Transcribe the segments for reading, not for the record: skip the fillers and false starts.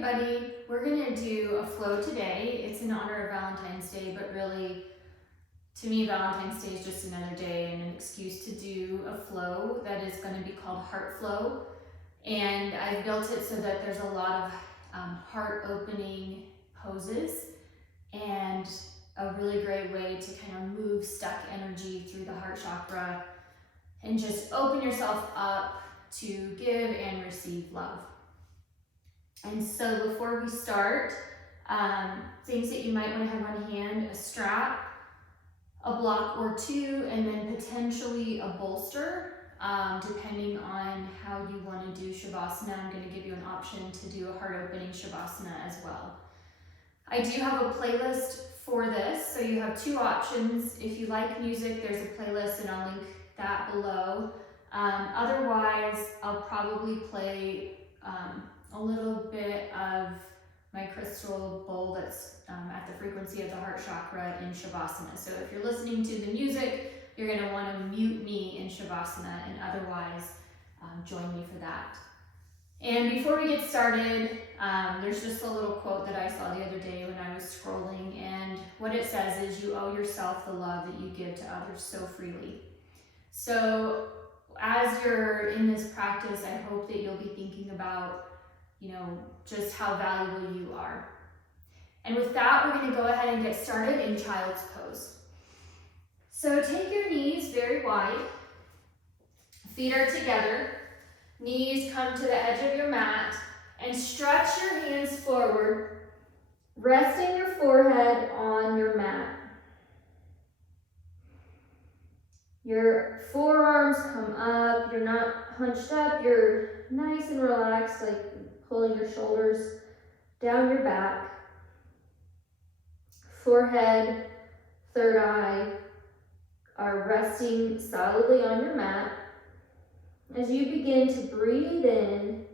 everybody, we're gonna do a flow today. It's in honor of Valentine's Day, but really, to me, Valentine's Day is just another day and an excuse to do a flow that is gonna be called Heart Flow. And I've built it so that there's a lot of heart opening poses and a really great way to kind of move stuck energy through the heart chakra and just open yourself up to give and receive love. And so before we start, things that you might want to have on hand: a strap, a block or two, and then potentially a bolster, depending on how you want to do Shavasana. I'm going to give you an option to do a heart opening Shavasana as well. I do have a playlist for this, so you have two options. If you like music, there's a playlist and I'll link that below. Otherwise, I'll probably play a little bit of my crystal bowl that's at the frequency of the heart chakra in Shavasana. So if you're listening to the music, you're going to want to mute me in Shavasana, and otherwise join me for that. And before we get started, there's just a little quote that I saw the other day when I was scrolling, and what it says is, you owe yourself the love that you give to others so freely. So as you're in this practice, I hope that you'll be thinking about, just how valuable you are. And with that, we're going to go ahead and get started in child's pose. So take your knees very wide, feet are together, knees come to the edge of your mat, and stretch your hands forward, resting your forehead on your mat. Your forearms come up, you're not hunched up, you're nice and relaxed, like pulling your shoulders down your back. Forehead, third eye are resting solidly on your mat. As you begin to breathe in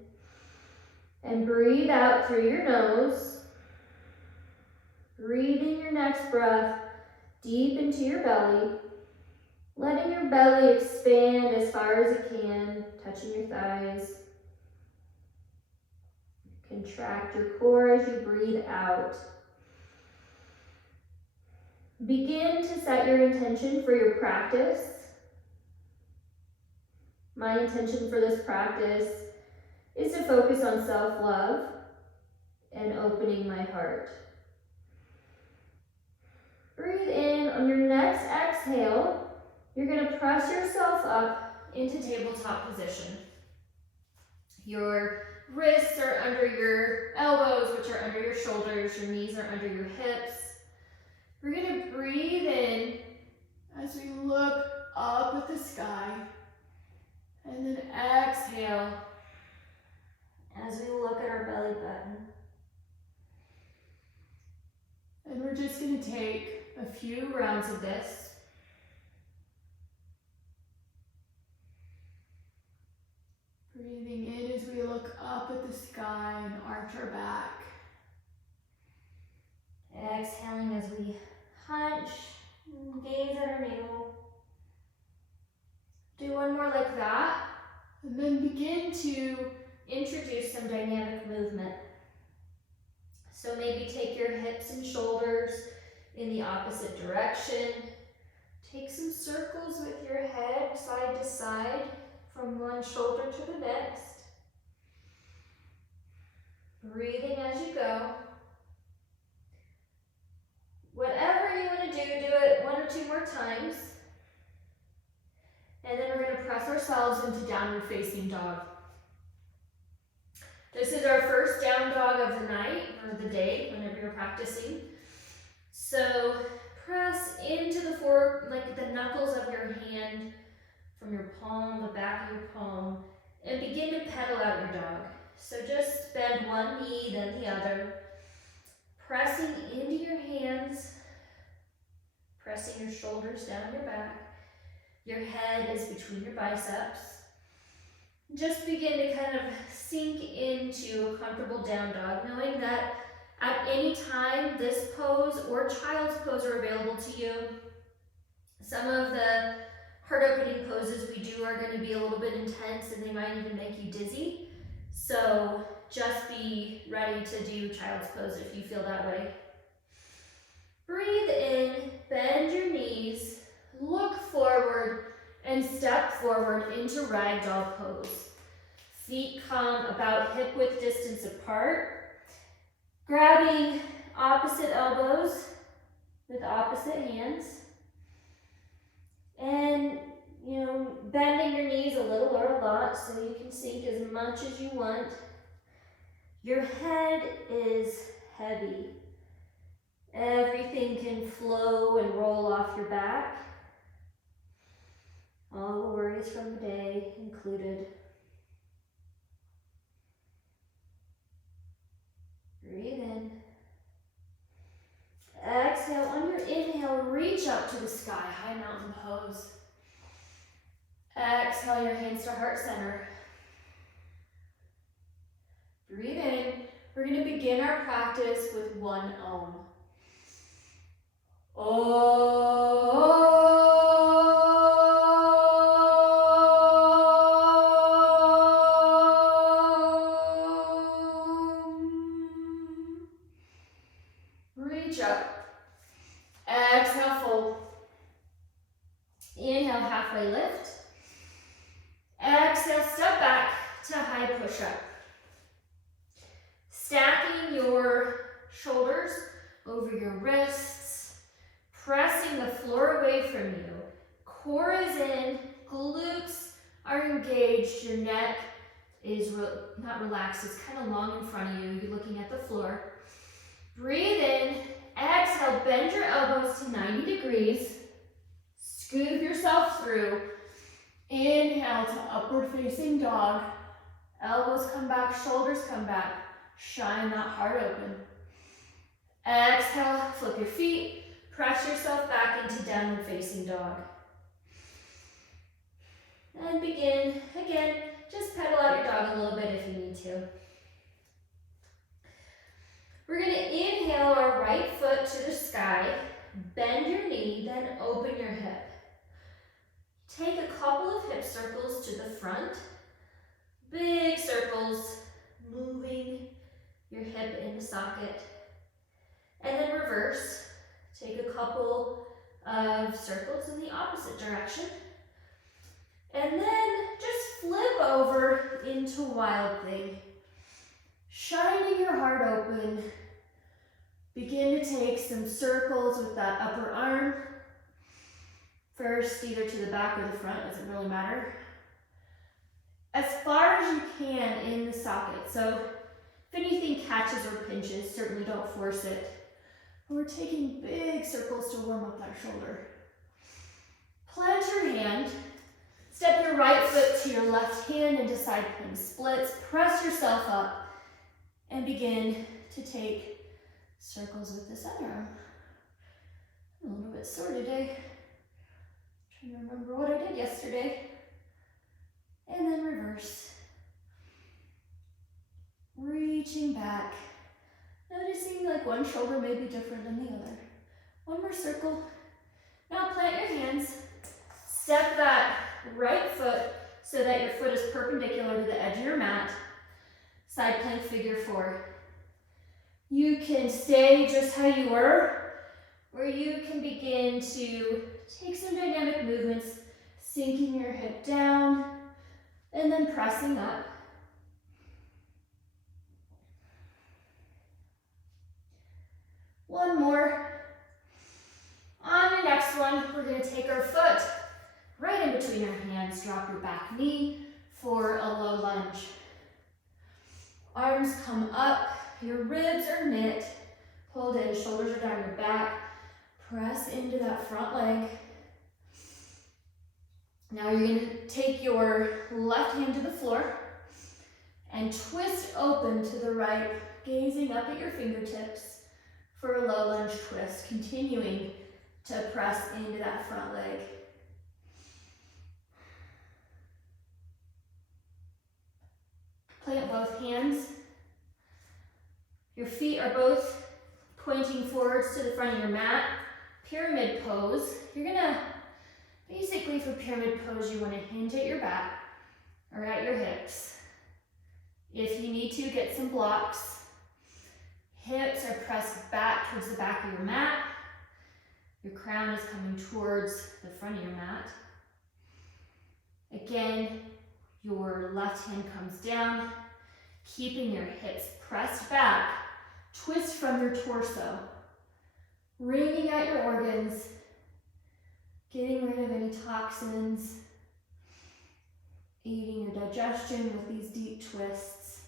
and breathe out through your nose, breathing your next breath deep into your belly, letting your belly expand as far as it can, touching your thighs. Contract your core as you breathe out. Begin to set your intention for your practice. My intention for this practice is to focus on self-love and opening my heart. Breathe in. On your next exhale, you're going to press yourself up into tabletop position. Your wrists are under your elbows, which are under your shoulders. Your knees are under your hips. We're going to breathe in as we look up at the sky. And then exhale as we look at our belly button. And we're just going to take a few rounds of this. Breathing in as we look up at the sky and arch our back. Exhaling as we hunch, gaze at our navel. Do one more like that, and then begin to introduce some dynamic movement. So maybe take your hips and shoulders in the opposite direction. Take some circles with your head side to side, from one shoulder to the next. Breathing as you go. Whatever you want to do it one or two more times. And then we're going to press ourselves into downward facing dog. This is our first down dog of the night or the day, whenever you're practicing. So press into the knuckles of your hand from your palm, the back of your palm, and begin to pedal out your dog. So just bend one knee, then the other, pressing into your hands, pressing your shoulders down your back. Your head is between your biceps. Just begin to kind of sink into a comfortable down dog, knowing that at any time this pose or child's pose are available to you. Some of the heart opening poses we do are going to be a little bit intense and they might even make you dizzy. So just be ready to do child's pose if you feel that way. Breathe in, bend your knees, look forward, and step forward into ragdoll pose. Feet come about hip width distance apart, grabbing opposite elbows with opposite hands, and bending your knees a little or a lot so you can sink as much as you want. Your head is heavy. Everything can flow and roll off your back. All the worries from the day included. Breathe in. Exhale. On your inhale, reach up to the sky, high mountain pose. Exhale your hands to heart center. Breathe in. We're going to begin our practice with one Om. Reach up. Exhale, fold. Inhale, halfway lift. Exhale, step back to high push-up. Stacking your shoulders over your wrists, pressing the floor away from you. Core is in, glutes are engaged, your neck is not relaxed, it's kind of long in front of you. You're looking at the floor. Breathe in, exhale, bend your elbows to 90 degrees. Scoop yourself through. Inhale to upward facing dog. Elbows come back, shoulders come back. Shine that heart open. Exhale, flip your feet. Press yourself back into downward facing dog. And begin, again, just pedal out your dog a little bit if you need to. We're going to inhale our right foot to the sky, bend your knee, then open your hip. Take a couple of hip circles to the front, big circles, moving your hip in the socket. And then reverse, take a couple of circles in the opposite direction. And then just flip over into Wild Thing. Shining your heart open, begin to take some circles with that upper arm. First, either to the back or the front, doesn't really matter. As far as you can in the socket. So if anything catches or pinches, certainly don't force it. But we're taking big circles to warm up that shoulder. Plant your hand. Step your right foot to your left hand into side plank splits. Press yourself up. And begin to take circles with this other arm. I'm a little bit sore today. Trying to remember what I did yesterday. And then reverse. Reaching back. Noticing like one shoulder may be different than the other. One more circle. Now plant your hands. Step that right foot so that your foot is perpendicular to the edge of your mat. Side plank figure 4. You can stay just how you were, or you can begin to take some dynamic movements, sinking your hip down, and then pressing up. One more. On your next one, we're going to take our foot right in between our hands, drop your back knee for a low lunge. Arms come up, your ribs are knit, hold in, shoulders are down your back, press into that front leg. Now you're going to take your left hand to the floor and twist open to the right, gazing up at your fingertips for a low lunge twist, continuing to press into that front leg. Plant both hands. Your feet are both pointing forwards to the front of your mat. Pyramid pose. You're gonna, basically for pyramid pose, you wanna hinge at your back or at your hips. If you need to, get some blocks. Hips are pressed back towards the back of your mat. Your crown is coming towards the front of your mat. Again, your left hand comes down, keeping your hips pressed back. Twist from your torso, wringing out your organs, getting rid of any toxins, aiding your digestion with these deep twists.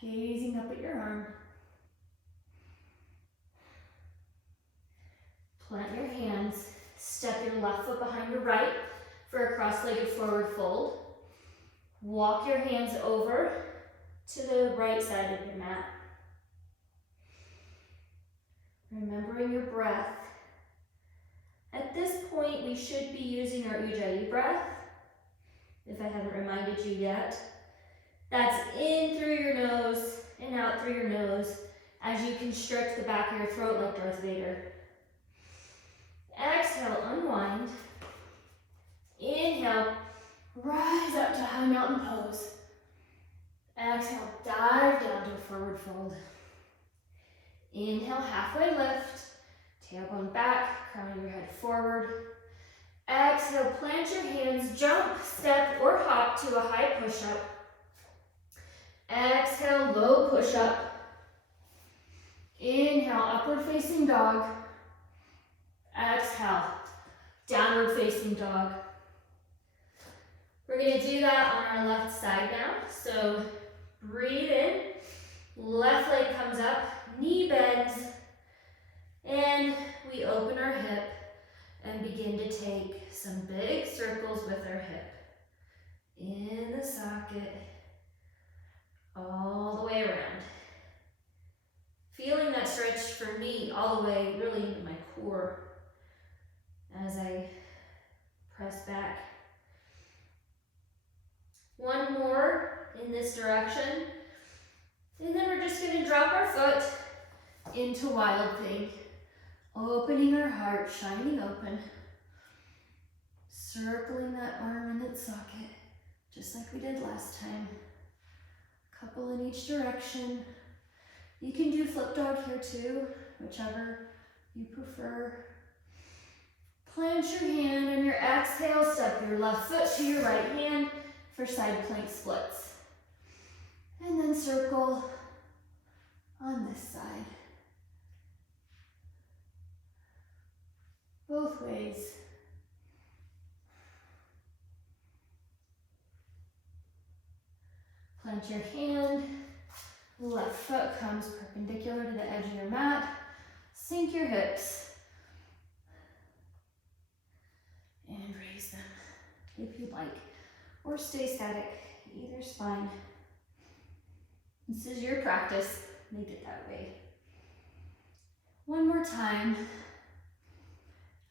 Gazing up at your arm. Plant your hands, step your left foot behind your right for a cross-legged forward fold. Walk your hands over to the right side of your mat. Remembering your breath. At this point, we should be using our Ujjayi breath, if I haven't reminded you yet. That's in through your nose and out through your nose as you constrict the back of your throat like Darth Vader. Exhale, unwind. Inhale, rise up to high mountain pose. Exhale, dive down to a forward fold. Inhale, halfway lift, tailbone back, crown of your head forward. Exhale, plant your hands, jump, step, or hop to a high push-up. Exhale, low push-up. Inhale, upward facing dog. Exhale, downward facing dog. We're going to do that on our left side now. So breathe in, left leg comes up, knee bends, and we open our hip and begin to take some big circles with our hip. In the socket, all the way around. Feeling that stretch for me all the way really into my core as I press back. One more in this direction, and then we're just going to drop our foot into Wild Thing, opening our heart, shining open, circling that arm in its socket, just like we did last time. A couple in each direction. You can do flip dog here too, whichever you prefer. Plant your hand and your exhale, step your left foot to your right hand for side plank splits. And then circle on this side. Both ways. Plant your hand, left foot comes perpendicular to the edge of your mat. Sink your hips. And raise them if you'd like. Or stay static, either's fine. This is your practice, make it that way. One more time.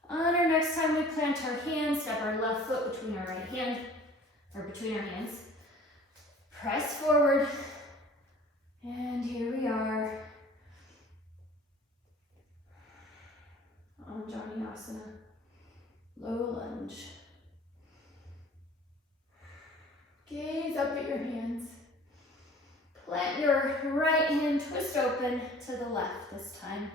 On our next time we plant our hands, step our left foot between our right hand, or between our hands. Press forward, and here we are on Vinyasa, low lunge. Gaze up at your hands. Plant your right hand, twist open to the left this time.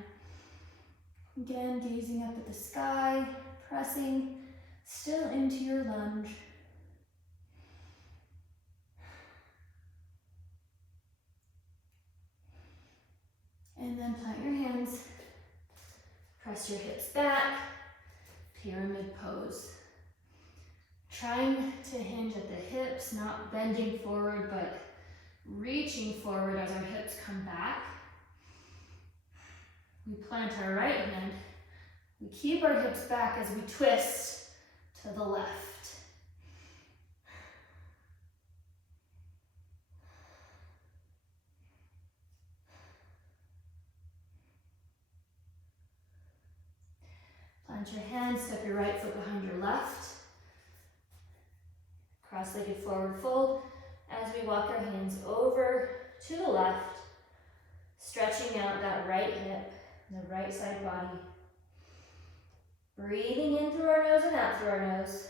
Again, gazing up at the sky, pressing still into your lunge. And then plant your hands, press your hips back, pyramid pose. Trying to hinge at the hips, not bending forward, but reaching forward as our hips come back. We plant our right hand. We keep our hips back as we twist to the left. Plant your hand, step your right foot behind your left. Cross-legged forward fold as we walk our hands over to the left, stretching out that right hip, the right side body. Breathing in through our nose and out through our nose.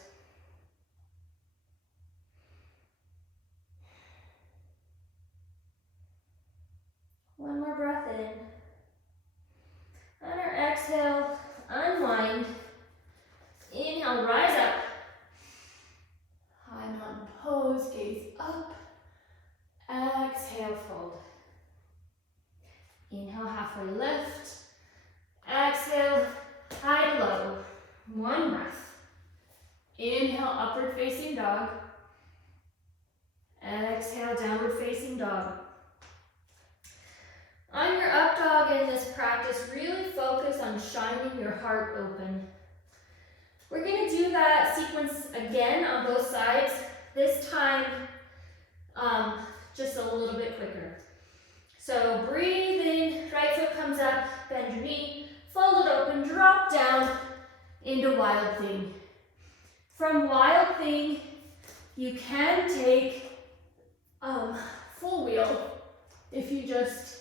fold. Inhale, halfway lift. Exhale, high to low. One breath. Inhale, upward facing dog. Exhale, downward facing dog. On your up dog in this practice, really focus on shining your heart open. We're going to do that sequence again on both sides, this time just a little bit quicker. So breathe in, right foot comes up, bend your knee, fold it open, drop down into wild thing. From wild thing, you can take full wheel if you just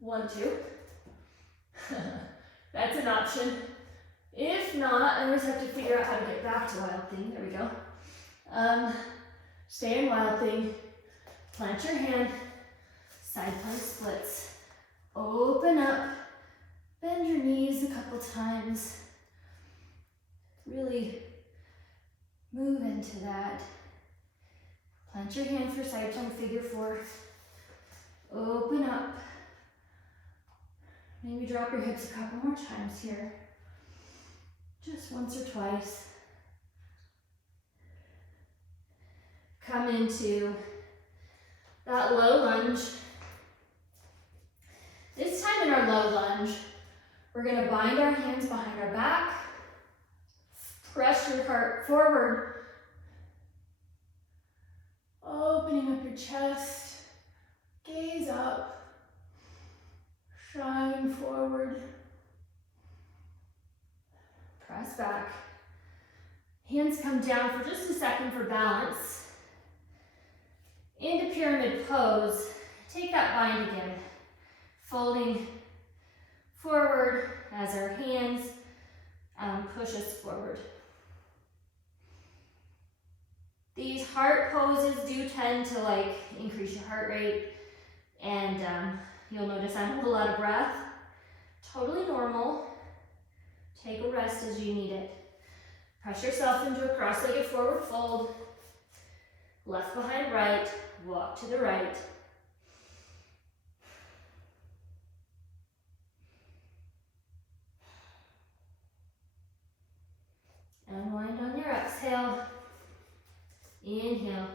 want to. That's an option. If not, I just have to figure out how to get back to wild thing. There we go. Stay in wild thing. Plant your hand. Side plank splits. Open up. Bend your knees a couple times. Really move into that. Plant your hand for side plank figure 4. Open up. Maybe drop your hips a couple more times here. Just once or twice. Come into that low lunge. This time in our low lunge, we're going to bind our hands behind our back. Press your heart forward. Opening up your chest. Gaze up. Shine forward. Press back. Hands come down for just a second for balance. Into pyramid pose. Take that bind again. Folding forward as our hands push us forward. These heart poses do tend to increase your heart rate, and you'll notice I'm a little out of breath. Totally normal. Take a rest as you need it. Press yourself into a cross-legged forward fold. Left behind right, walk to the right. Unwind on your exhale. Inhale.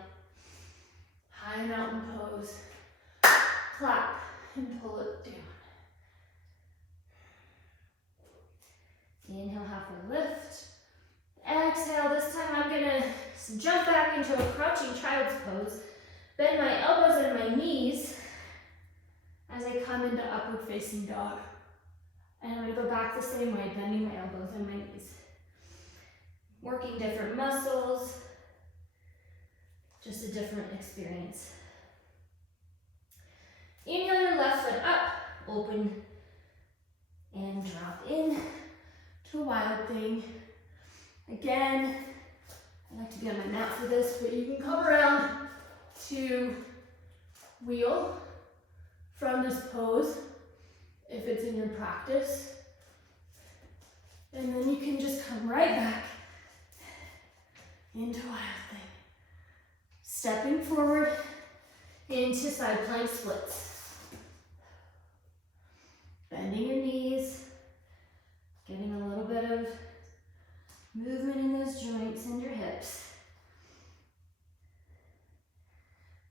High mountain pose. Clap and pull it down. Inhale, halfway lift. Exhale, this time I'm gonna jump back into a crouching child's pose. Bend my elbows and my knees as I come into upward facing dog. And I'm gonna go back the same way, bending my elbows and my knees. Working different muscles, just a different experience. Inhale your left foot up, open, and drop in to a wild thing. Again, I like to be on my mat for this, but you can come around to wheel from this pose if it's in your practice. And then you can just come right back into wild thing. Stepping forward into side plank splits. Bending your knees, getting a little bit of movement in those joints and your hips.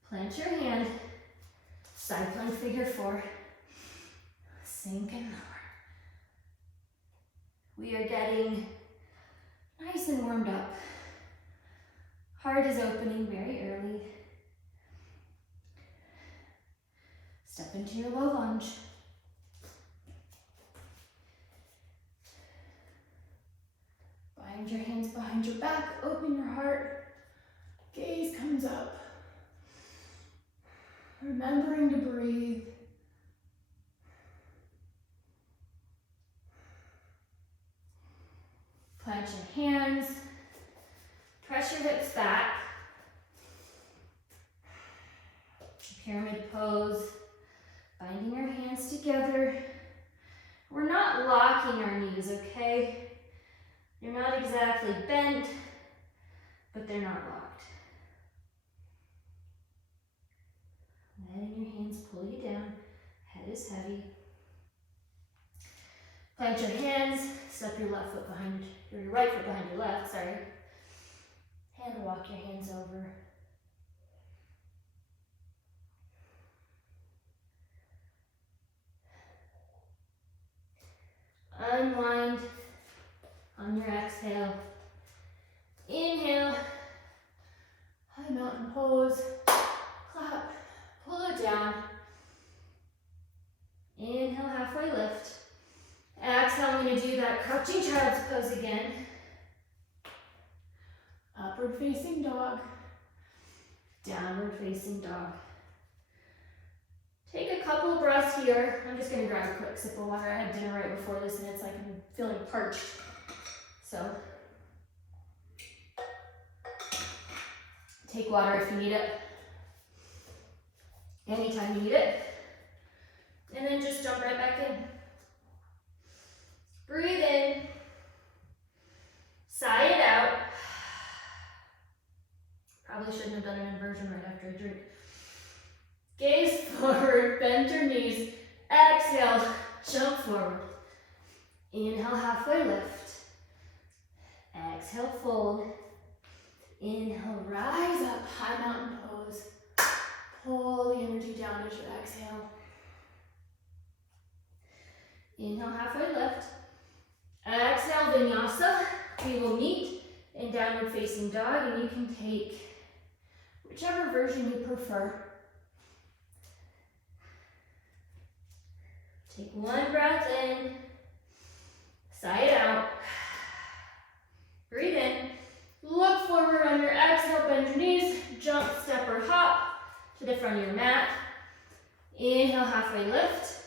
Plant your hand, side plank figure 4. Sink and lower. We are getting nice and warmed up. Heart is opening very early. Step into your low lunge. Bind your hands behind your back, open your heart. Gaze comes up. Remembering to breathe. Plant your hands. Press your hips back. Pyramid pose. Binding our hands together. We're not locking our knees, okay? They're not exactly bent, but they're not locked. Letting your hands pull you down. Head is heavy. Plant your hands, step your left foot behind, or your right foot behind your left, sorry. And walk your hands over. Unwind on your exhale. Inhale, high mountain pose, clap, pull it down. Inhale, halfway lift. Exhale, I'm going to do that crouching child's pose again. Upward facing dog, downward facing dog. Take a couple breaths here. I'm just going to grab a quick sip of water. I had dinner right before this and it's like I'm feeling parched. So take water if you need it. Anytime you need it. And then just jump right back in. Breathe in. Sigh it out. Probably shouldn't have done an inversion right after a drink. Gaze forward, bend your knees. Exhale, jump forward. Inhale, halfway lift. Exhale, fold. Inhale, rise up, high mountain pose. Pull the energy down as you exhale. Inhale, halfway lift. Exhale, Vinyasa. We will meet in downward facing dog, and you can take whichever version you prefer. Take one breath in, sigh it out. Breathe in, look forward on your exhale, bend your knees, jump, step, or hop to the front of your mat. Inhale, halfway lift.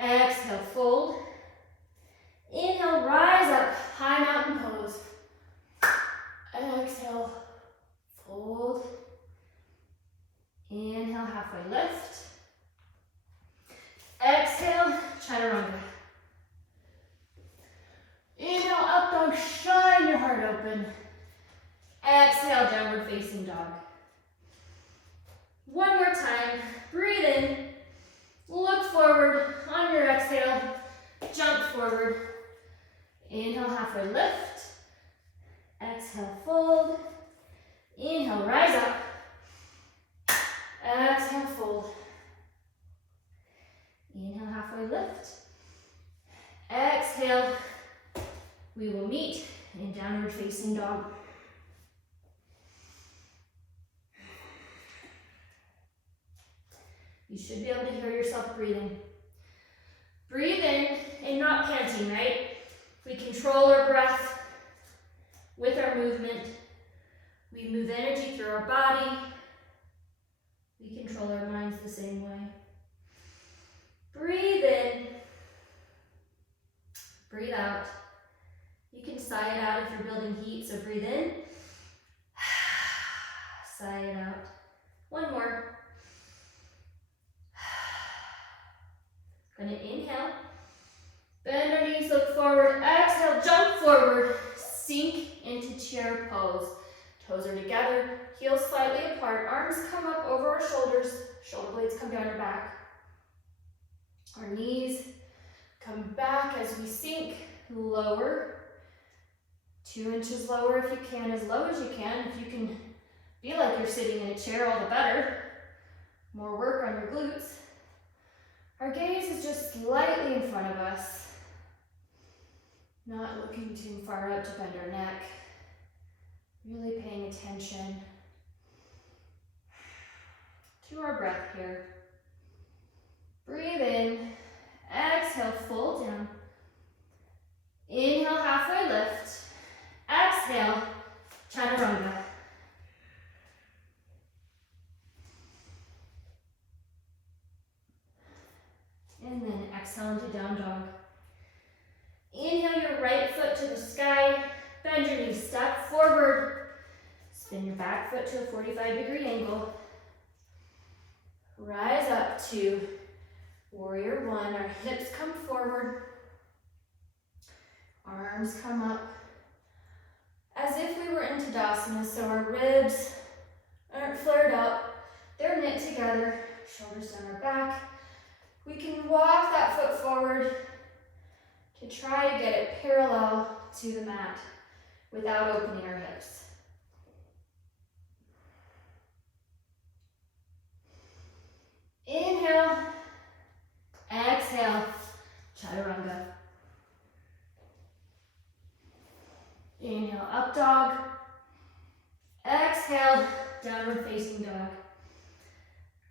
Exhale, fold. Inhale, rise up, high mountain pose. Exhale, fold. Inhale, halfway lift. Exhale, chaturanga. Inhale, up dog, shine your heart open. Exhale, downward facing dog. One more time, breathe in, look forward on your exhale, jump forward. Inhale, halfway lift. Exhale, fold. Inhale, rise up. Exhale, fold. Inhale, halfway lift. Exhale, we will meet in downward facing dog. You should be able to hear yourself breathing. Breathe in and not panting, right? We control our breath with our movement. We move energy through our body. We control our minds the same way. Breathe in. Breathe out. You can sigh it out if you're building heat, so breathe in. Sigh it out. One more. Gonna inhale. Bend our knees, look forward. Exhale, jump forward. Sink into chair pose. Toes are together, heels slightly apart. Arms come up over our shoulders. Shoulder blades come down your back. Our knees come back as we sink. Lower. 2 inches lower if you can, as low as you can. If you can feel like you're sitting in a chair, all the better. More work on your glutes. Our gaze is just slightly in front of us. Not looking too far out to bend our neck. Really paying attention to our breath here. Breathe in. Exhale, fold down. Inhale, halfway lift. Exhale, chaturanga. And then exhale into down dog. Inhale your right foot to the sky. Bend your knees, step forward. Spin your back foot to a 45-degree angle. Rise up to warrior one. Our hips come forward. Arms come up. As if we were in Tadasana, so our ribs aren't flared up. They're knit together. shoulders down our back. We can walk that foot forward to try to get it parallel to the mat without opening our hips. Inhale, exhale, chaturanga. Inhale, up dog. Exhale, downward facing dog.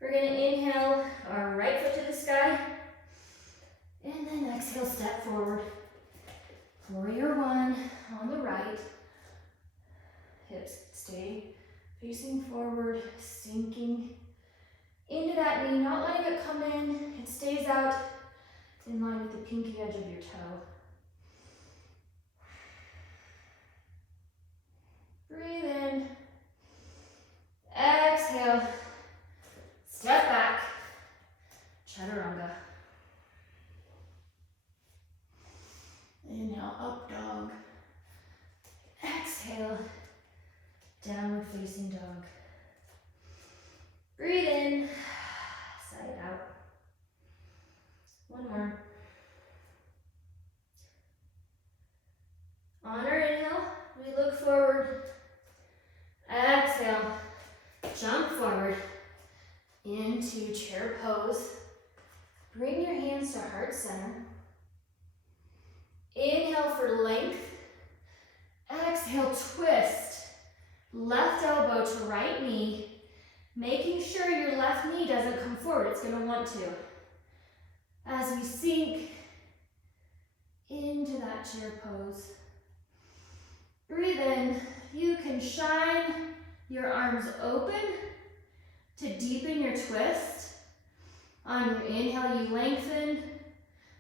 We're going to inhale our right foot to the sky, and then exhale, step forward. Warrior one on the right. Hips stay facing forward, sinking into that knee, not letting it come in. It stays out in line with the pinky edge of your toe. Breathe in. Exhale. Step back. Chaturanga. Inhale, up dog. Exhale, downward facing dog. Breathe in, side out. One more. On our inhale, we look forward. Exhale, jump forward into chair pose. Bring your hands to heart center. Inhale for length. Exhale, twist. Left elbow to right knee. Making sure your left knee doesn't come forward. It's going to want to. As we sink into that chair pose. Breathe in. You can shine your arms open to deepen your twist. On your inhale, you lengthen.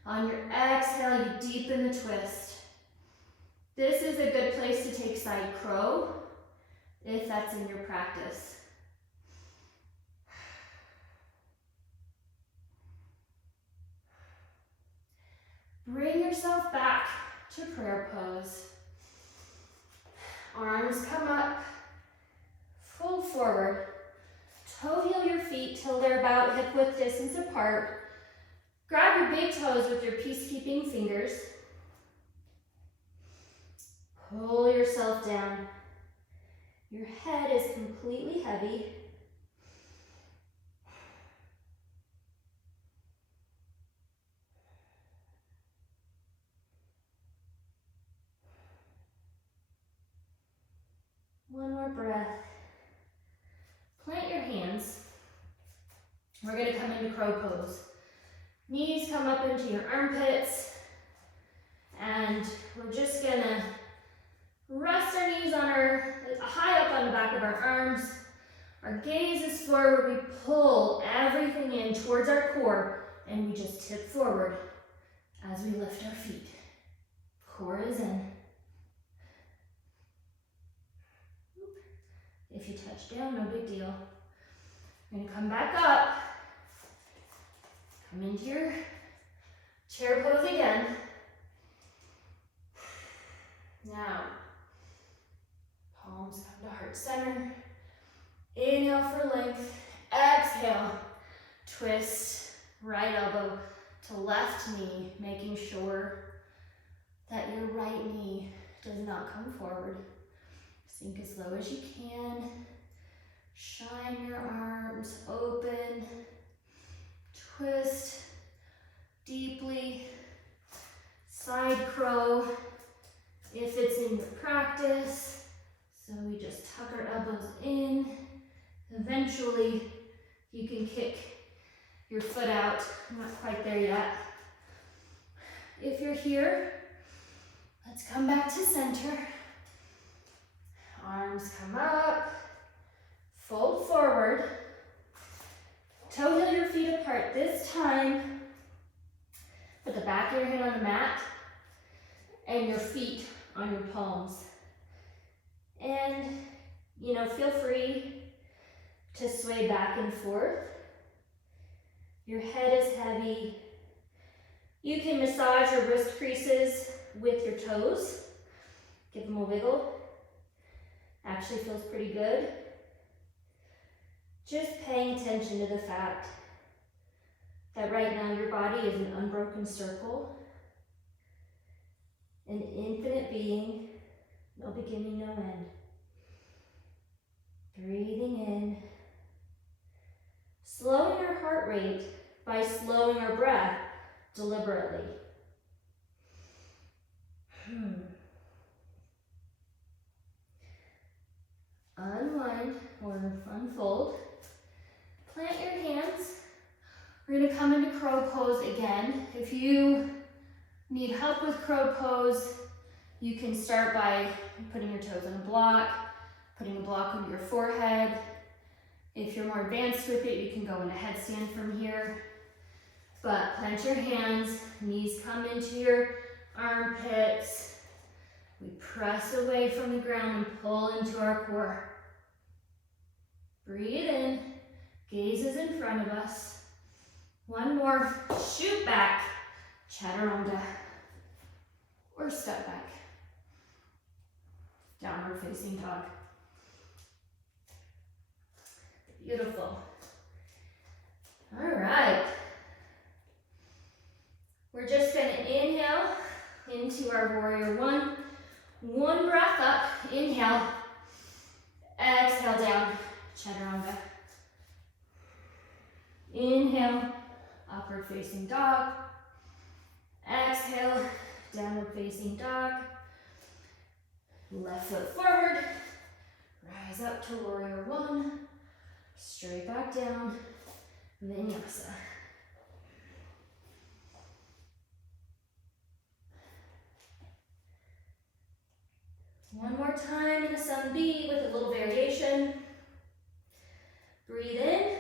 On your exhale, you deepen the twist. This is a good place to take side crow, if that's in your practice. Bring yourself back to prayer pose. Arms come up, fold forward. Toe heel your feet till they're about hip width distance apart. Grab your big toes with your peacekeeping fingers. Pull yourself down. Your head is completely heavy. One more breath. Plant your hands. We're going to come into crow pose. Knees come up into your armpits. And we're just going to rest our knees on high up on the back of our arms. Our gaze is forward. We pull everything in towards our core. And we just tip forward as we lift our feet. Core is in. If you touch down, no big deal. We're going to come back up. Come into your chair pose again. Now, palms come to heart center. Inhale for length. Exhale. Twist right elbow to left knee, making sure that your right knee does not come forward. Sink as low as you can. Shine your arms open. Twist deeply. Side crow if it's in your practice. So we just tuck our elbows in. Eventually you can kick your foot out. I'm not quite there yet. If you're here, let's come back to center. Arms come up, fold forward, toe heel your feet apart. This time, put the back of your hand on the mat and your feet on your palms. And, feel free to sway back and forth. Your head is heavy. You can massage your wrist creases with your toes. Give them a wiggle. Actually feels pretty good. Just paying attention to the fact that right now your body is an unbroken circle, an infinite being, no beginning, no end. Breathing in, slowing our heart rate by slowing our breath deliberately. Unwind or unfold. Plant your hands. We're going to come into crow pose again. If you need help with crow pose, you can start by putting your toes on a block, putting a block under your forehead. If you're more advanced with it, you can go into headstand from here. But plant your hands, knees come into your armpits. We press away from the ground and pull into our core. Breathe in, gaze is in front of us. One more, shoot back, chaturanga, or step back. Downward facing dog. Beautiful. All right. We're just going to inhale into our warrior one. One breath up, inhale. Exhale down, chaturanga. Inhale, upward facing dog. Exhale, downward facing dog. Left foot forward. Rise up to warrior one. Straight back down, Vinyasa. One more time in a sun B with a little variation. Breathe in,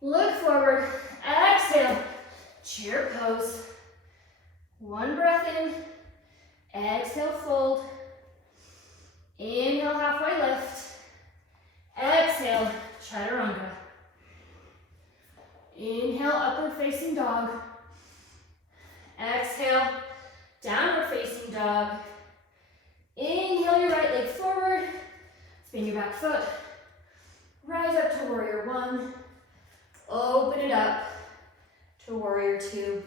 look forward, exhale, chair pose. One breath in, exhale, fold. Inhale, halfway lift. Exhale, chaturanga. Inhale, upward facing dog. Exhale, downward facing dog. Inhale your right leg forward. Spin your back foot. Rise up to warrior one. Open it up to warrior two.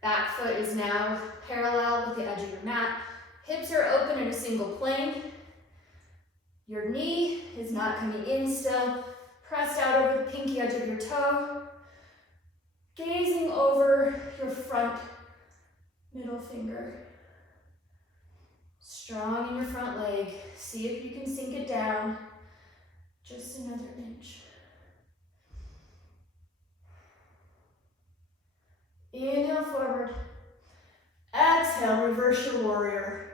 Back foot is now parallel with the edge of your mat. Hips are open in a single plane. Your knee is not coming in still. Pressed out over the pinky edge of your toe. Gazing over your front middle finger. Strong in your front leg. See if you can sink it down. Just another inch. Inhale forward. Exhale, reverse your warrior.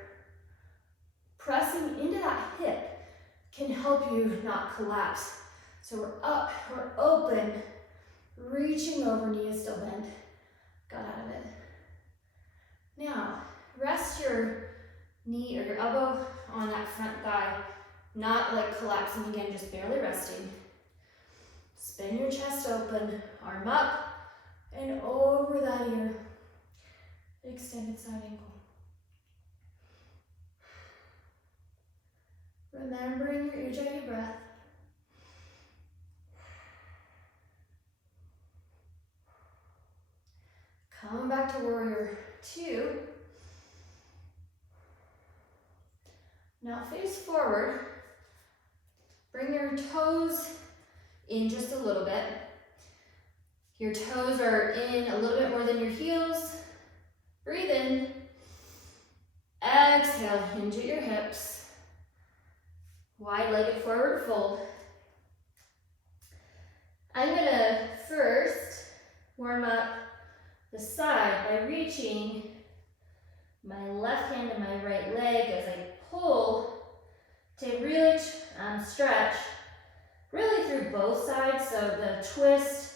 Pressing into that hip can help you not collapse. So we're up, we're open, reaching over, knee is still bent. Got out of it. Now, rest your knee or your elbow on that front thigh, not like collapsing again, just barely resting. Spin your chest open, arm up and over that ear. Extended side ankle. Remembering your Ujjayi breath. Come back to warrior two. Now face forward. Bring your toes in just a little bit. Your toes are in a little bit more than your heels. Breathe in. Exhale, hinge at your hips. Wide-legged forward fold. I'm gonna first warm up the side by reaching my left hand to my right leg as I pull to really stretch really through both sides. So the twist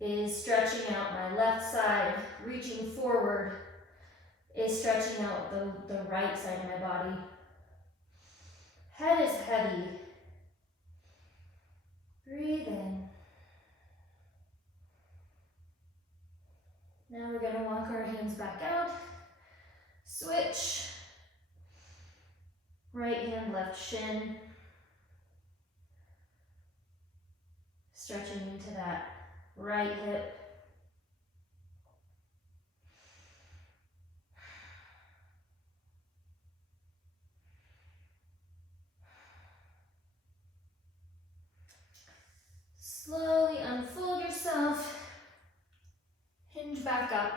is stretching out my left side, reaching forward is stretching out the right side of my body. Head is heavy. Breathe in. Now we're going to walk our hands back out. Switch. Right hand, left shin. Stretching into that right hip. Slowly unfold yourself. Hinge back up.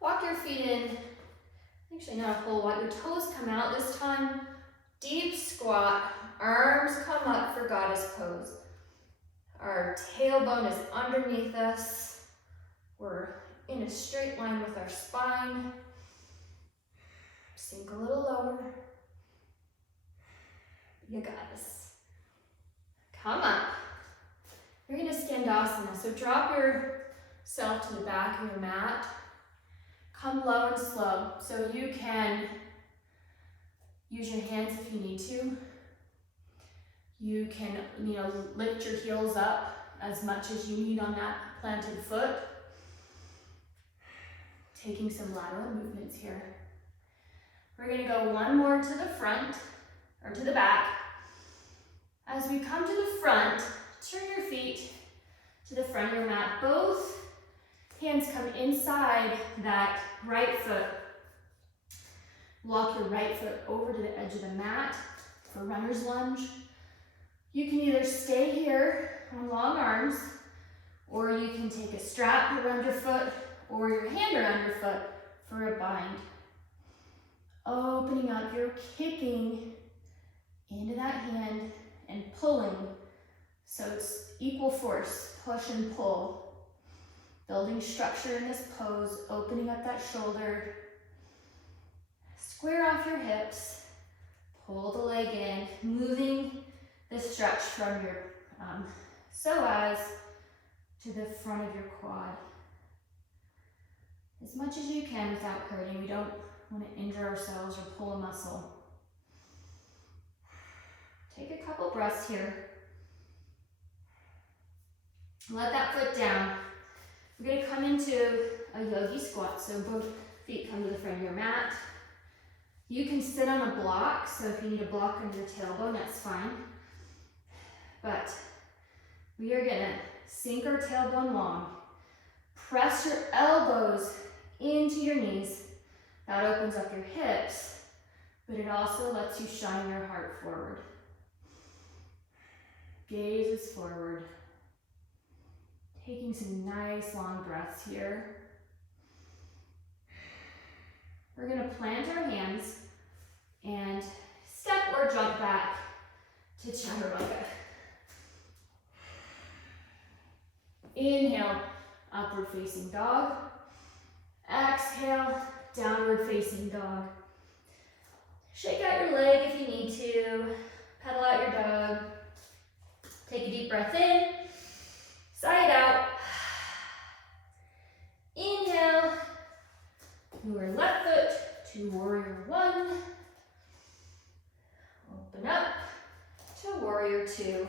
Walk your feet in. Actually, not a whole lot. Your toes come out this time. Deep squat. Arms come up for goddess pose. Our tailbone is underneath us. We're in a straight line with our spine. Sink a little lower. You got this. Come up. You're gonna skandasana, so drop yourself to the back of your mat. Come low and slow, so you can use your hands if you need to. You can, lift your heels up as much as you need on that planted foot. Taking some lateral movements here. We're gonna go one more to the front, or to the back. As we come to the front, turn your feet to the front of your mat. Both hands come inside that right foot. Walk your right foot over to the edge of the mat for runner's lunge. You can either stay here on long arms, or you can take a strap around your foot or your hand around your foot for a bind. Opening up, you're kicking into that hand and pulling. So it's equal force, push and pull. Building structure in this pose, opening up that shoulder. Square off your hips, pull the leg in, moving the stretch from your psoas to the front of your quad. As much as you can without hurting. We don't want to injure ourselves or pull a muscle. Take a couple breaths here. Let that foot down. We're going to come into a yogi squat, so both feet come to the front of your mat. You can sit on a block, so if you need a block under your tailbone, that's fine. But we are going to sink our tailbone long. Press your elbows into your knees. That opens up your hips, but it also lets you shine your heart forward. Gaze is forward. Taking some nice long breaths here. We're going to plant our hands and step or jump back to chaturanga. Inhale, upward facing dog. Exhale, downward facing dog. Shake out your leg if you need to. Pedal out your dog. Take a deep breath in. Sigh it out. Inhale. Your left foot to warrior one. Open up to warrior two.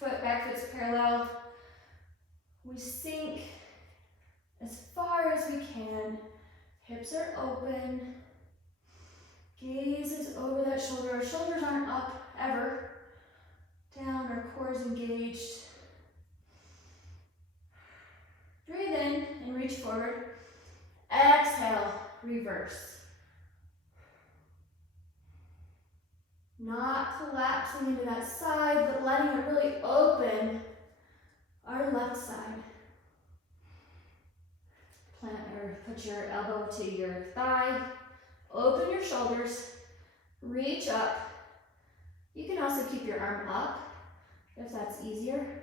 Back foot's parallel. We sink as far as we can. Hips are open. Gaze is over that shoulder. Our shoulders aren't up ever. Down, our core is engaged. Breathe in and reach forward. Exhale, reverse. Not collapsing into that side, but letting it really open our left side. Plant or put your elbow to your thigh. Open your shoulders. Reach up. You can also keep your arm up if that's easier.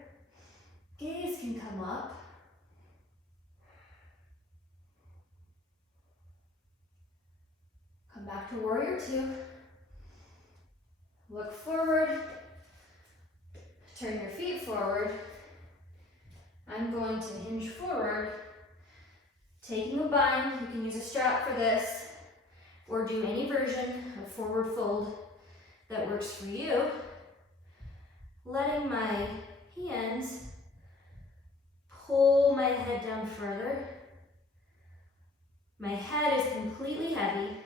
Gaze can come up. Come back to warrior two. Look forward. Turn your feet forward. I'm going to hinge forward. Taking a bind, you can use a strap for this, or do any version of forward fold that works for you. Letting my hands pull my head down further. My head is completely heavy.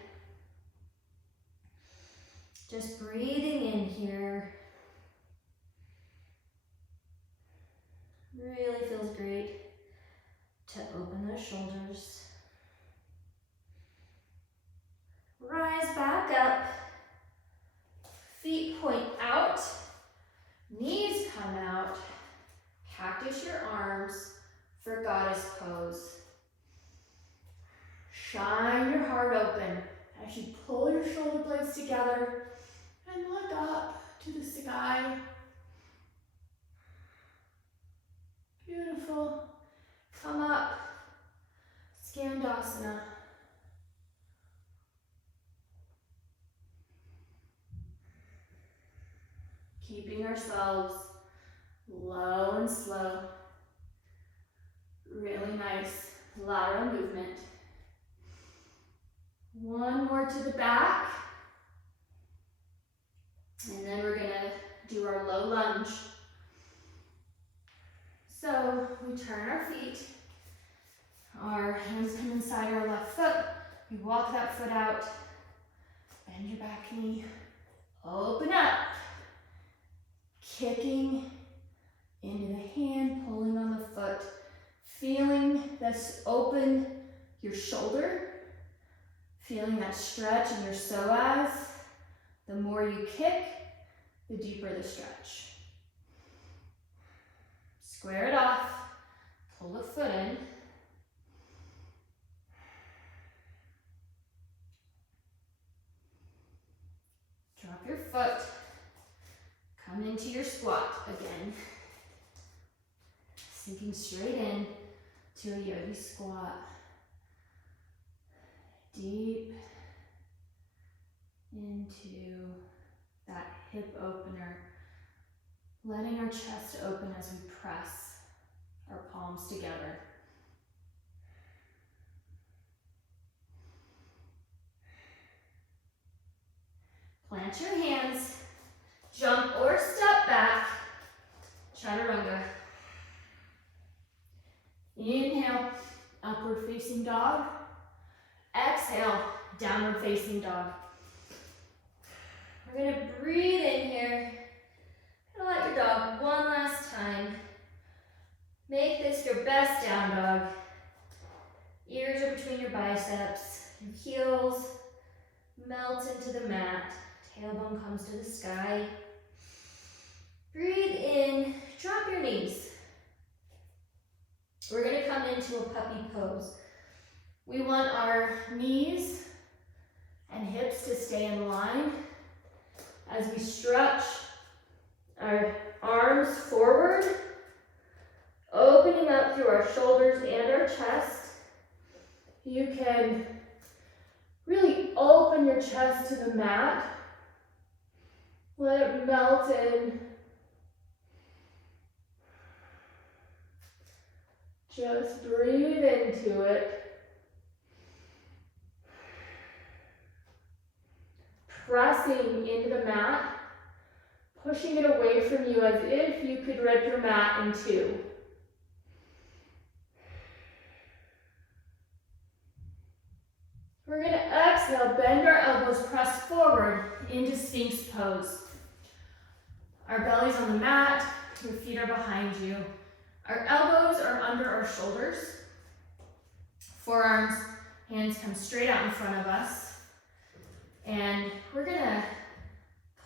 Just breathing in here. Really feels great to open those shoulders. Rise back up. Feet point out. Knees come out. Cactus your arms for goddess pose. Shine your heart open as you pull your shoulder blades together and look up to the sky. Beautiful. Come up. Skandasana. Keeping ourselves low and slow. Really nice lateral movement. One more to the back. And then we're gonna do our low lunge. So we turn our feet. Our hands come inside our left foot. We walk that foot out. Bend your back knee. Open up. Kicking into the hand, pulling on the foot. Feeling this open your shoulder. Feeling that stretch in your psoas. The more you kick, the deeper the stretch. Square it off. Pull the foot in. Drop your foot. Come into your squat again. Sinking straight in to a yogi squat. Deep into that hip opener. Letting our chest open as we press our palms together. Plant your hands. Jump or step back. Chaturanga. Inhale, upward facing dog. Exhale, downward facing dog. We're gonna breathe in here. Gonna let your dog one last time. Make this your best down dog. Ears are between your biceps. Your heels melt into the mat. Tailbone comes to the sky. Breathe in, drop your knees. We're gonna come into a puppy pose. We want our knees and hips to stay in line as we stretch our arms forward, opening up through our shoulders and our chest. You can really open your chest to the mat. Let it melt in. Just breathe into it. Pressing into the mat, pushing it away from you as if you could rip your mat in two. We're going to exhale, bend our elbows, press forward into Sphinx pose. Our belly's on the mat, your feet are behind you. Our elbows are under our shoulders. Forearms, hands come straight out in front of us. And we're gonna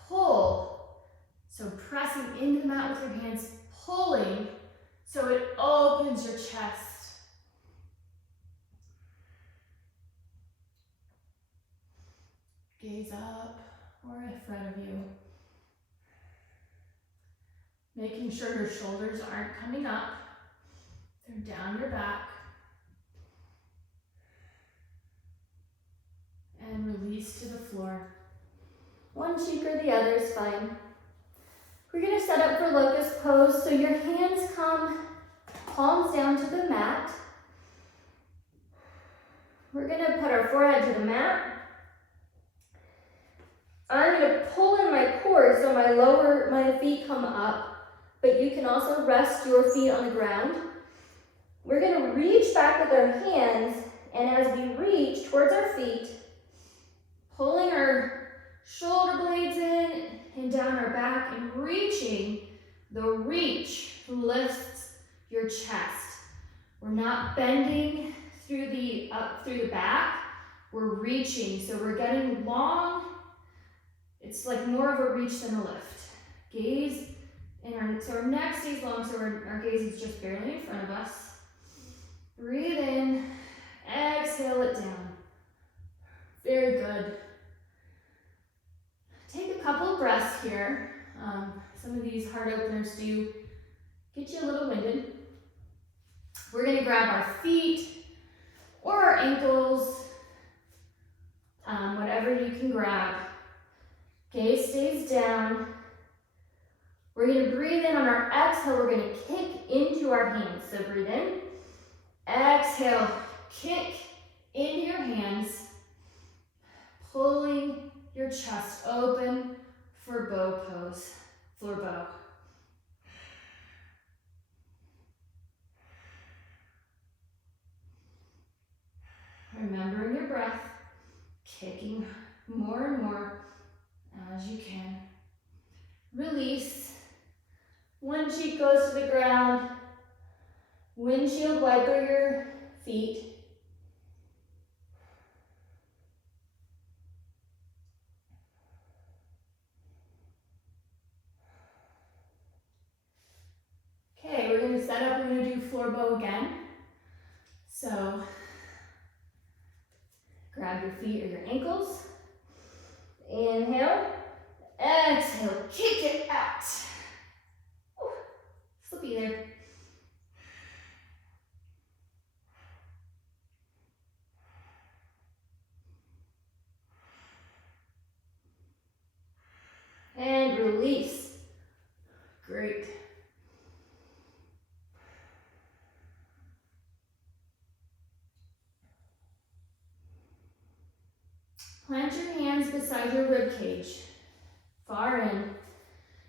pull. So pressing into the mat with your hands, pulling so it opens your chest. Gaze up or in front of you. Making sure your shoulders aren't coming up. They're down your back. And release to the floor. One cheek or the other is fine. We're going to set up for locust pose. So your hands come palms down to the mat. We're going to put our forehead to the mat. I'm going to pull in my core so my feet come up. But you can also rest your feet on the ground. We're going to reach back with our hands, and as we reach towards our feet, pulling our shoulder blades in and down our back and reaching, the reach lifts your chest. We're not bending through the up through the back. We're reaching, so we're getting long. It's like more of a reach than a lift. Gaze in so our neck stays long, so our gaze is just barely in front of us. Breathe in, exhale it down. Very good. Take a couple of breaths here. Some of these heart openers do get you a little winded. We're gonna grab our feet or our ankles, whatever you can grab. Gaze stays down. We're gonna breathe in on our exhale. We're gonna kick into our hands. So breathe in, exhale, kick into your hands, pulling your chest open for bow pose, floor bow. Remembering your breath, kicking more and more as you can. Release. One cheek goes to the ground. Windshield wiper your feet. Okay, we're going to set up, we're going to do floor bow again. So, grab your feet or your ankles. Inhale. Exhale, kick it out. Whew. Slippy there. And release. Great. Plant your hands beside your rib cage. Far in.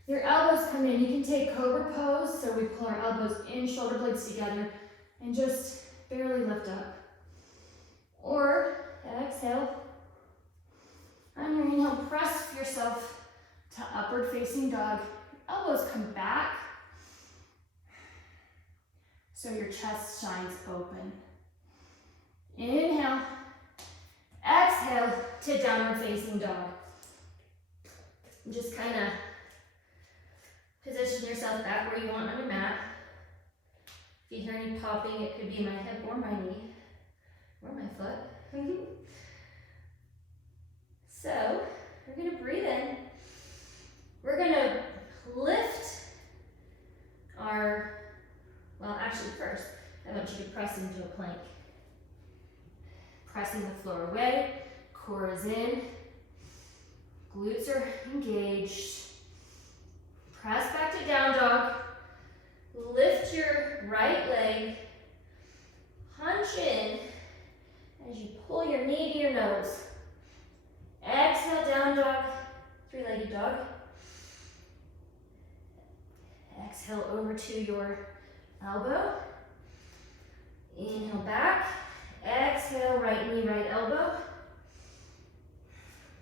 Your elbows come in. You can take cobra pose, so we pull our elbows in, shoulder blades together, and just barely lift up. Or exhale. On your inhale, press yourself to upward facing dog. Elbows come back, so your chest shines open. Inhale. Exhale to downward facing dog. Just kind of position yourself back where you want on the mat. If you hear any popping, it could be my hip or my knee or my foot. So we're going to breathe in. We're going to lift our, well, actually first, I want you to press into a plank. Pressing the floor away, core is in, glutes are engaged. Press back to down dog. Lift your right leg, hunch in as you pull your knee to your nose. Exhale, down dog, three-legged dog. Exhale over to your elbow. Inhale back. Exhale, right knee, right elbow.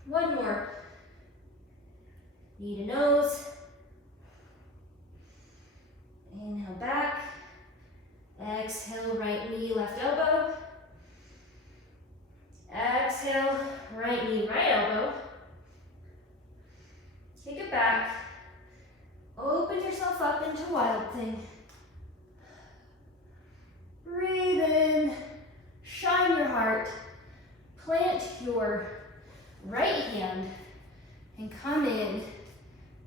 One more. Knee to nose. Inhale back. Exhale, right knee, left elbow. Exhale, right knee, right elbow. Take it back. Open yourself up into wild thing. Breathe in. Shine your heart. Plant your right hand and come in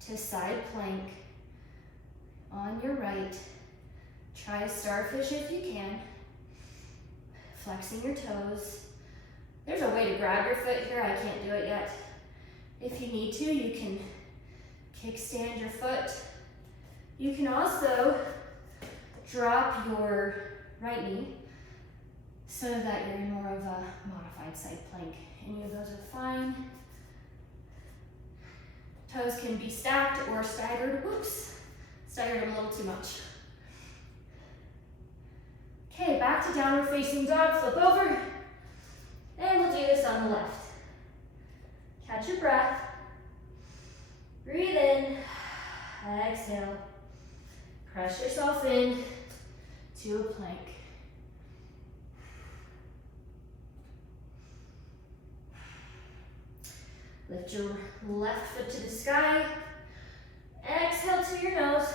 to side plank on your right. Try a starfish if you can. Flexing your toes. There's a way to grab your foot here. I can't do it yet. If you need to, you can kickstand your foot. You can also drop your right knee so that you're in more of a modified side plank. Any of those are fine. Toes can be stacked or staggered. Whoops, staggered them a little too much. Okay, back to downward facing dog, flip over. And we'll do this on the left. Catch your breath. Breathe in. Exhale. Press yourself in. to a plank. Lift your left foot to the sky. Exhale to your nose.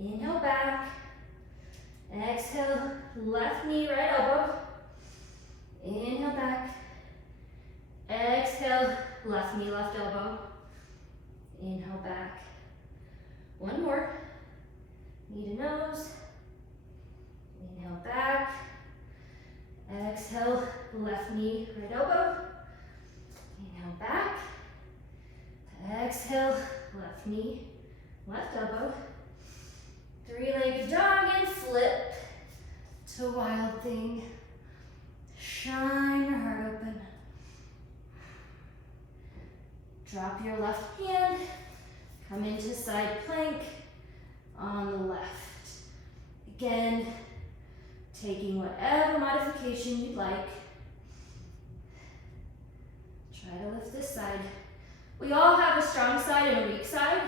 Inhale back. Exhale, left knee, right elbow. Inhale back. Exhale, left knee, left elbow. Inhale back. One more. Knee to nose. Inhale back. Exhale, left knee, right elbow. Inhale back. Exhale, left knee, left elbow. Three-legged dog and flip to wild thing. Shine your heart open. Drop your left hand. Come into side plank on the left. Again, taking whatever modification you'd like. Try to lift this side. We all have a strong side and a weak side,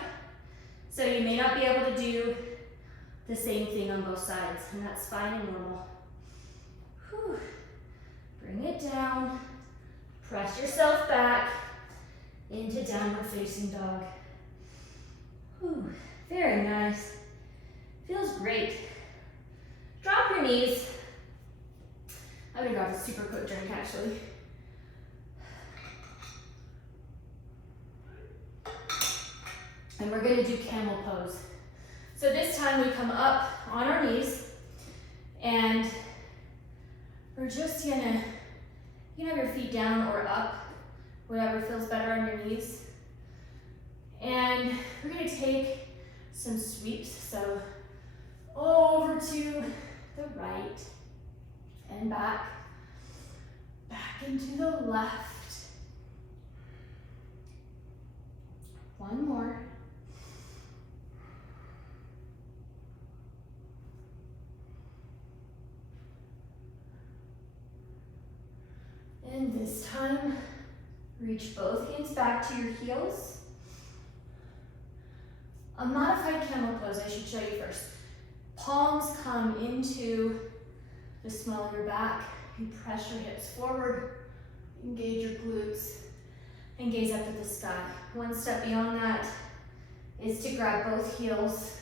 so you may not be able to do the same thing on both sides, and that's fine and normal. Whew. Bring it down. Press yourself back into downward facing dog. Whew. Very nice. Feels great. Drop your knees. I'm gonna grab a super quick drink actually. And we're gonna do camel pose. So this time we come up on our knees and we're just gonna, you can have your feet down or up, whatever feels better on your knees. And we're gonna take some sweeps. So over to the right and back into the left. One more. And this time, reach both hands back to your heels. A modified camel pose, I should show you first. Palms come into the small of your back. You press your hips forward, engage your glutes, and gaze up at the sky. One step beyond that is to grab both heels.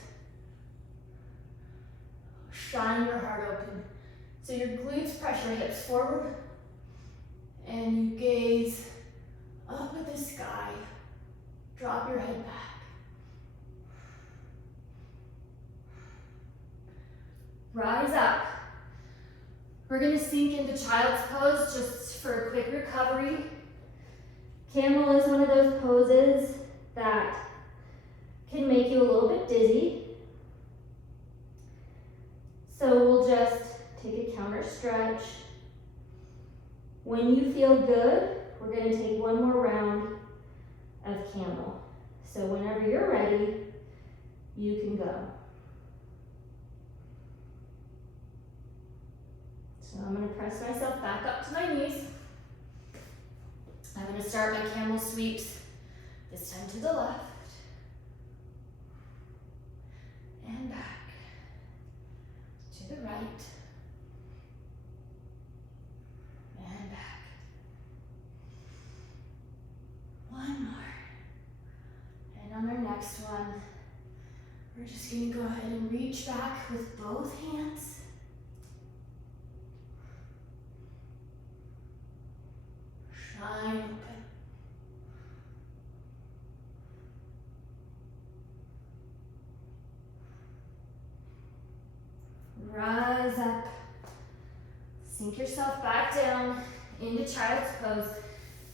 Shine your heart open. So your glutes press your hips forward, and you gaze up at the sky. Drop your head back. Rise up. We're gonna sink into child's pose just for a quick recovery. Camel is one of those poses that can make you a little bit dizzy. So we'll just take a counter stretch. When you feel good, we're gonna take one more round of camel. So whenever you're ready, you can go. So I'm gonna press myself back up to my knees. I'm gonna start my camel sweeps, this time to the left, and back, to the right, and back. One more. And on our next one, we're just gonna go ahead and reach back with both hands. Shine open. Rise up. Sink yourself back down into child's pose.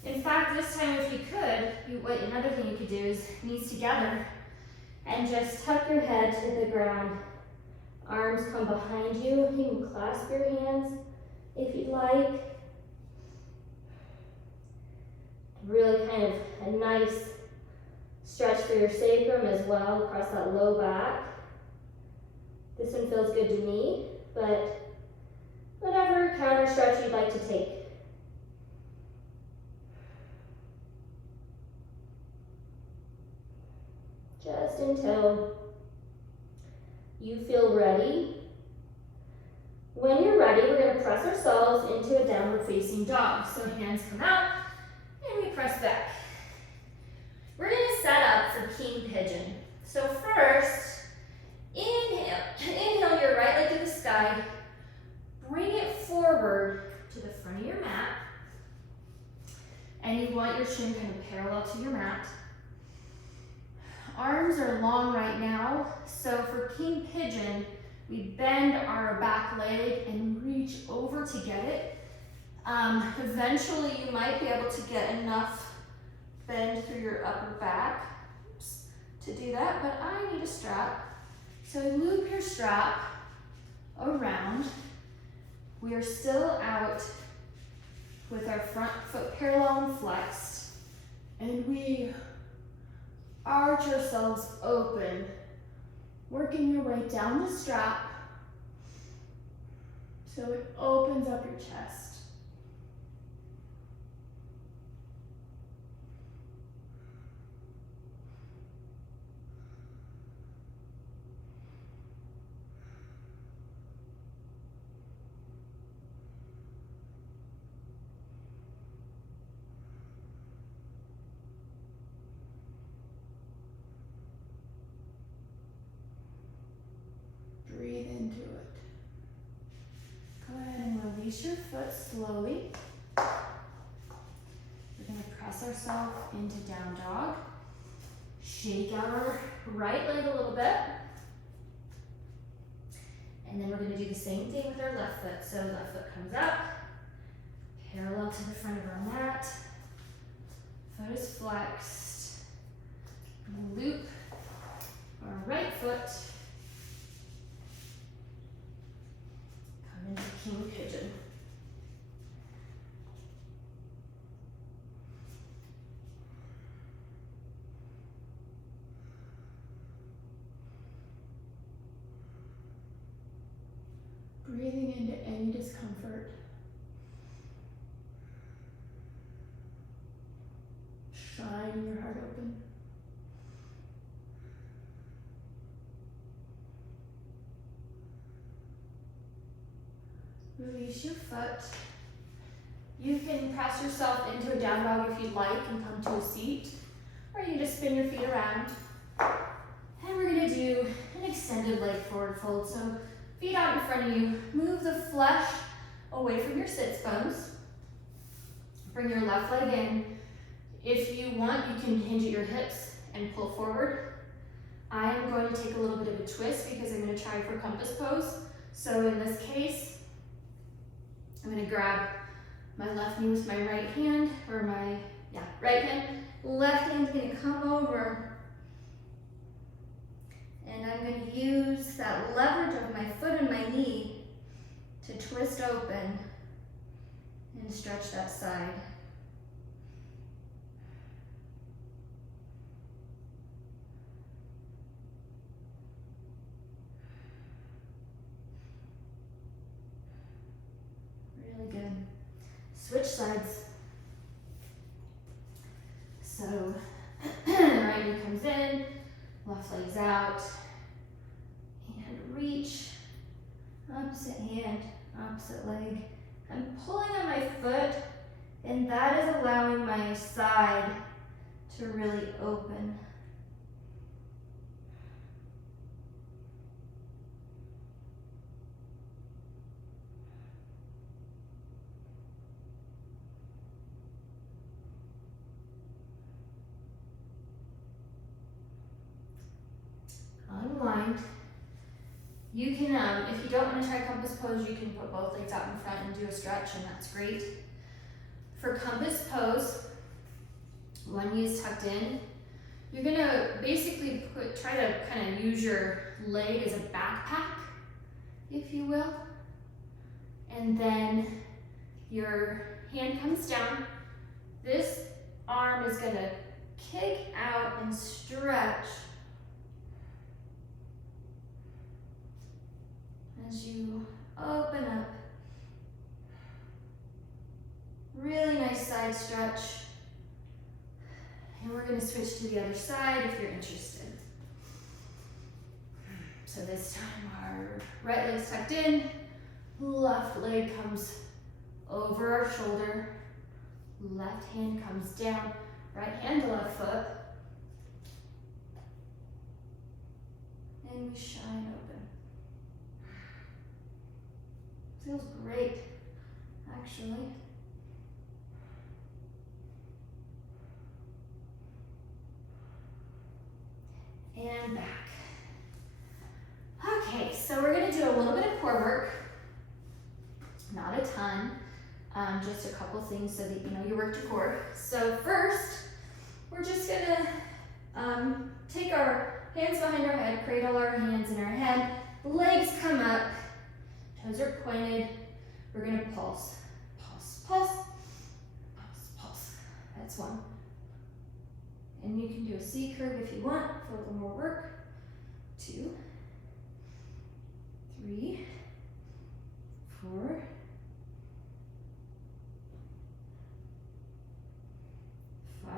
In fact, this time if you could, another thing you could do is knees together and just tuck your head to the ground. Arms come behind you. You can clasp your hands if you'd like. Really kind of a nice stretch for your sacrum as well across that low back. This one feels good to me, but whatever counter stretch you'd like to take. Just until you feel ready. When you're ready, we're going to press ourselves into a downward facing dog. So hands come out and we press back. We're going to set up for king pigeon. So first, inhale your right leg to the sky, bring it forward to the front of your mat, and you want your shin kind of parallel to your mat. Arms are long right now, so for king pigeon, we bend our back leg and reach over to get it. Eventually, you might be able to get enough bend through your upper back to do that, but I need a strap. So loop your strap around. We are still out with our front foot parallel and flexed, and we arch ourselves open, working your way down the strap so it opens up your chest. Breathe into it. Go ahead and release your foot slowly. We're going to press ourselves into down dog. Shake out our right leg a little bit. And then we're going to do the same thing with our left foot. So left foot comes up, parallel to the front of our mat. Foot is flexed. Loop our right foot. Into king pigeon. Breathing into any discomfort. Shine your heart open. Release your foot. You can press yourself into a down dog if you'd like and come to a seat, or you can just spin your feet around. And we're going to do an extended leg forward fold. So feet out in front of you. Move the flesh away from your sits bones. Bring your left leg in. If you want, you can hinge at your hips and pull forward. I am going to take a little bit of a twist because I'm going to try for compass pose. So in this case, I'm going to grab my left knee with my right hand, or my, right hand. Left hand's going to come over. And I'm going to use that leverage of my foot and my knee to twist open and stretch that side. Really good. Switch sides. So, right knee comes in, left leg's out, and reach, opposite hand, opposite leg. I'm pulling on my foot, and that is allowing my side to really open. Unwind. You can, if you don't want to try compass pose, you can put both legs out in front and do a stretch, and that's great. For compass pose, one knee is tucked in. You're gonna basically try to kind of use your leg as a backpack, if you will. And then your hand comes down. This arm is gonna kick out and stretch as you open up. Really nice side stretch. And we're going to switch to the other side if you're interested. So this time our right leg's tucked in, left leg comes over our shoulder, left hand comes down, right hand to left foot, and we shine open. Feels great, actually. And back. Okay, so we're gonna do a little bit of core work. Not a ton, just a couple things so that you know you worked your core. So first, we're just gonna take our hands behind our head, cradle our hands in our head, legs come up, toes are pointed. We're gonna pulse, pulse, pulse, pulse, pulse. That's one. And you can do a C curve if you want for a little more work. 2, 3, 4, 5,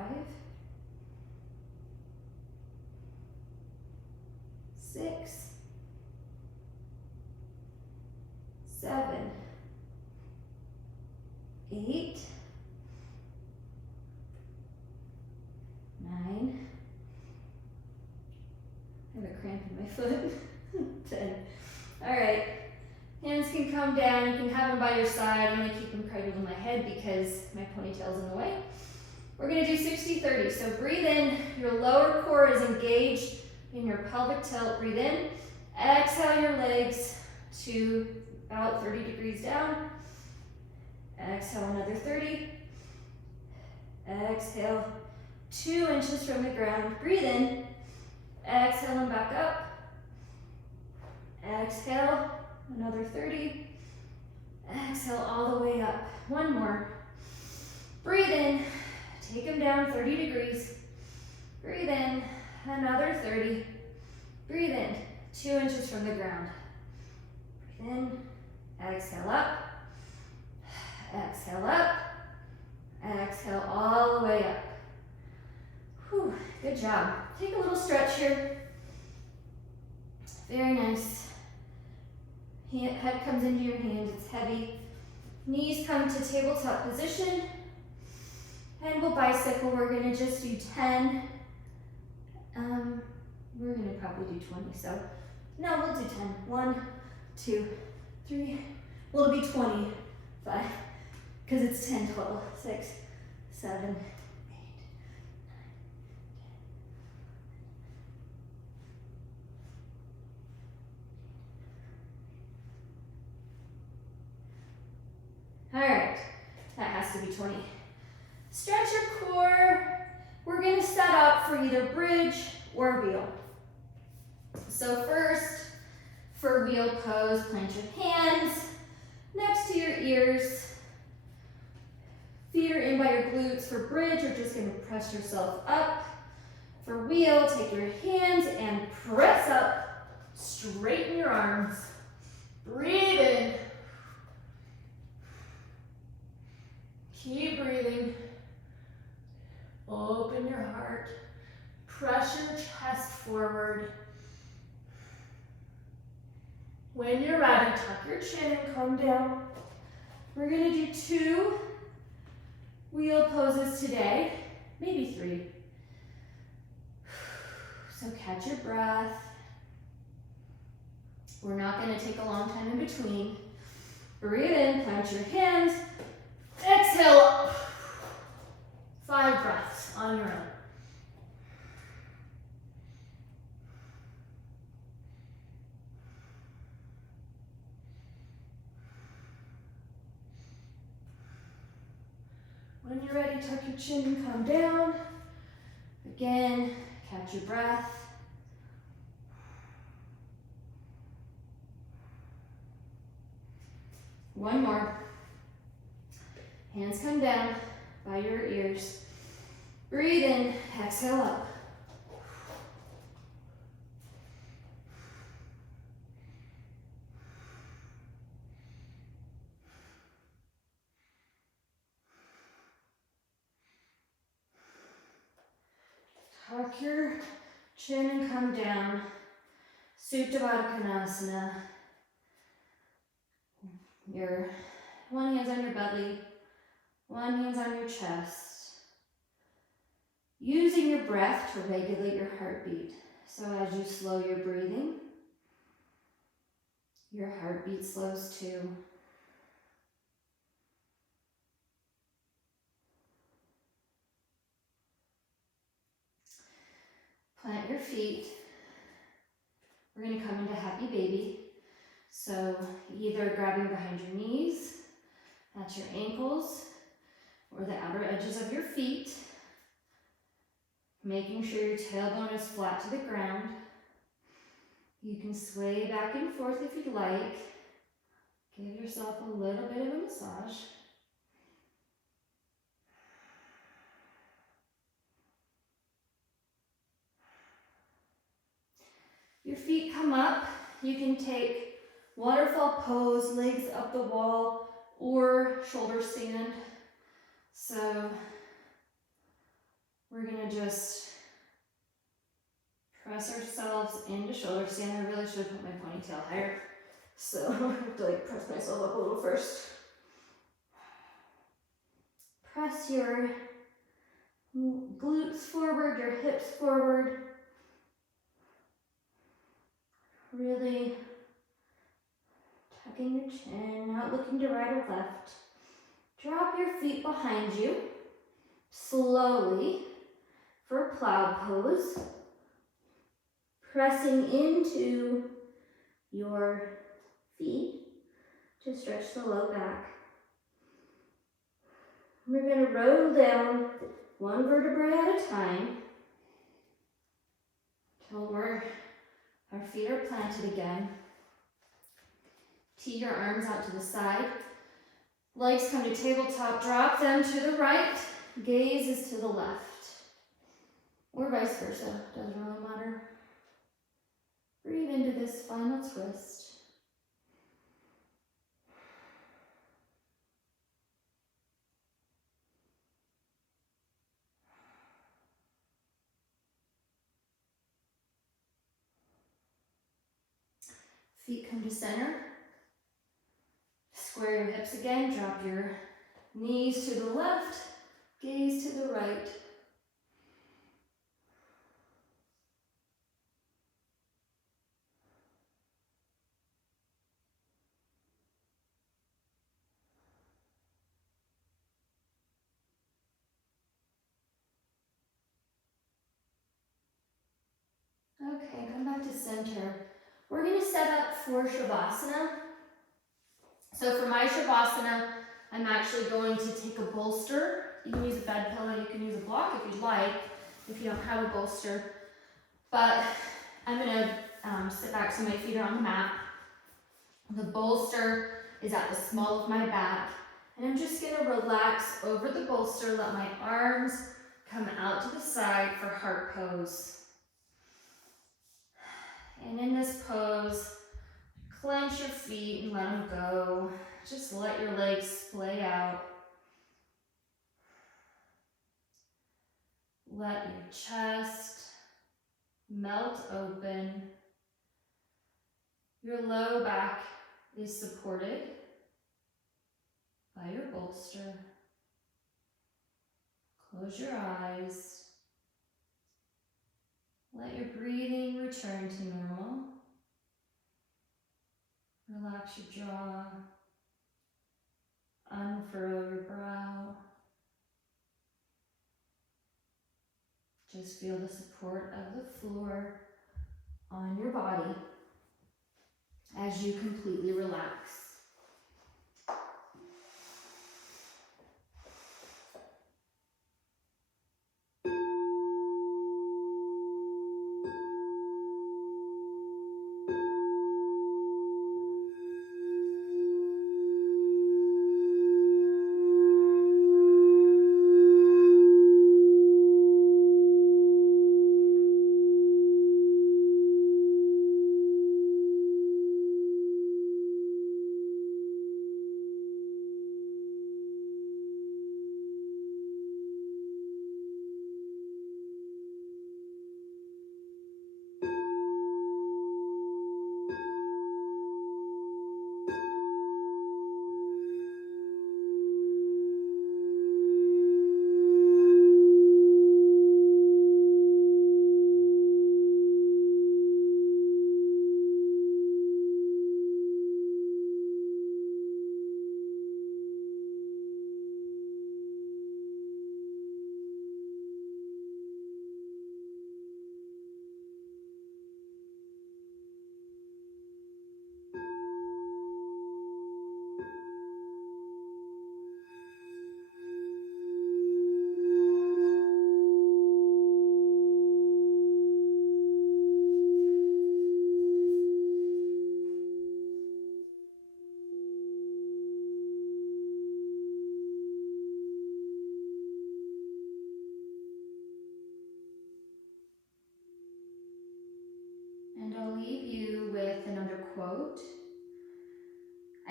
6, 7, 8, 9. I have a cramp in my foot. 10. All right. Hands can come down. You can have them by your side. I'm going to keep them cradled in my head because my ponytail's in the way. We're going to do 60-30. So breathe in. Your lower core is engaged in your pelvic tilt. Breathe in. Exhale your legs to about 30 degrees down. Exhale another 30. Exhale 2 inches from the ground. Breathe in. Exhale and back up. Exhale, another 30. Exhale all the way up. One more. Breathe in. Take them down 30 degrees. Breathe in. Another 30. Breathe in. 2 inches from the ground. Breathe in. Exhale up. Exhale up. Exhale all the way up. Whew, good job. Take a little stretch here. Very nice. Head comes into your hand, it's heavy. Knees come to tabletop position. And we'll bicycle. We're gonna just do 10. We're gonna probably do 20, so no, we'll do 10. 1, 2, 3. Well, it'll be 20. 5, because it's 10, 12, 6, 7, 8. All right, that has to be 20. Stretch your core. We're gonna set up for either bridge or wheel. So first, for wheel pose, plant your hands next to your ears. Feet are in by your glutes. For bridge, you're just gonna press yourself up. For wheel, take your hands and press up. Straighten your arms. Breathe in. Keep breathing. Open your heart. Press your chest forward. When you're ready, tuck your chin and come down. We're gonna do 2 wheel poses today, maybe 3. So catch your breath. We're not gonna take a long time in between. Breathe in, plant your hands. Exhale up. 5 breaths on your own. When you're ready, tuck your chin and come down. Again, catch your breath. One more. Hands come down by your ears. Breathe in, exhale up. Tuck your chin and come down. Supta Baddha Konasana. Your one hand's on your belly, one hand's on your chest. Using your breath to regulate your heartbeat. So as you slow your breathing, your heartbeat slows too. Plant your feet. We're going to come into happy baby. So either grabbing behind your knees, at your ankles, or the outer edges of your feet. Making sure your tailbone is flat to the ground. You can sway back and forth if you'd like. Give yourself a little bit of a massage. Your feet come up. You can take waterfall pose, legs up the wall, or shoulder stand. So we're gonna just press ourselves into shoulder stand. I really should have put my ponytail higher. So I have to like press myself up a little first. Press your glutes forward, your hips forward. Really tucking your chin, not looking to right or left. Drop your feet behind you, slowly, for plow pose. Pressing into your feet to stretch the low back. We're going to roll down one vertebrae at a time till our feet are planted again. Tee your arms out to the side. Legs come to tabletop, drop them to the right. Gaze is to the left. Or vice versa, doesn't really matter. Breathe into this final twist. Feet come to center. Square your hips again, drop your knees to the left, gaze to the right. Okay, come back to center. We're going to set up for Shavasana. So for my Shavasana, I'm actually going to take a bolster. You can use a bed pillow, you can use a block if you'd like, if you don't have a bolster. But I'm going to sit back so my feet are on the mat. The bolster is at the small of my back. And I'm just going to relax over the bolster, let my arms come out to the side for heart pose. And in this pose, clench your feet and let them go. Just let your legs splay out. Let your chest melt open. Your low back is supported by your bolster. Close your eyes. Let your breathing return to normal. Relax your jaw. Unfurl your brow. Just feel the support of the floor on your body as you completely relax.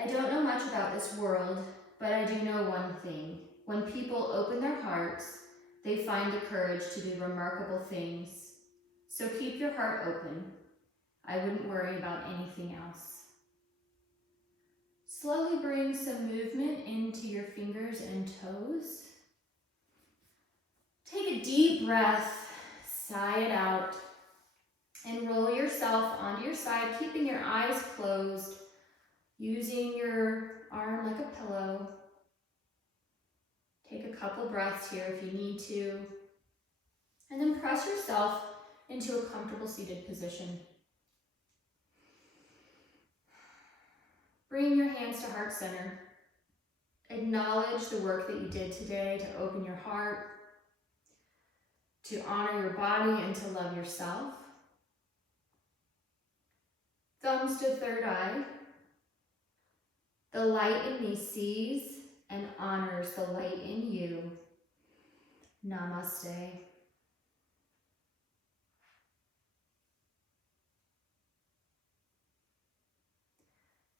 I don't know much about this world, but I do know one thing. When people open their hearts, they find the courage to do remarkable things. So keep your heart open. I wouldn't worry about anything else. Slowly bring some movement into your fingers and toes. Take a deep breath, sigh it out, and roll yourself onto your side, keeping your eyes closed, using your arm like a pillow. Take a couple breaths here if you need to, and then press yourself into a comfortable seated position. Bring your hands to heart center. Acknowledge the work that you did today to open your heart, to honor your body, and to love yourself. Thumbs to third eye. The light in me sees and honors the light in you. Namaste.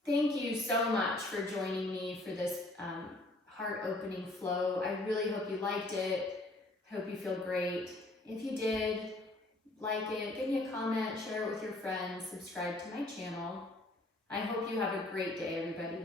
Thank you so much for joining me for this heart-opening flow. I really hope you liked it. Hope you feel great. If you did, like it, give me a comment, share it with your friends, subscribe to my channel. I hope you have a great day, everybody.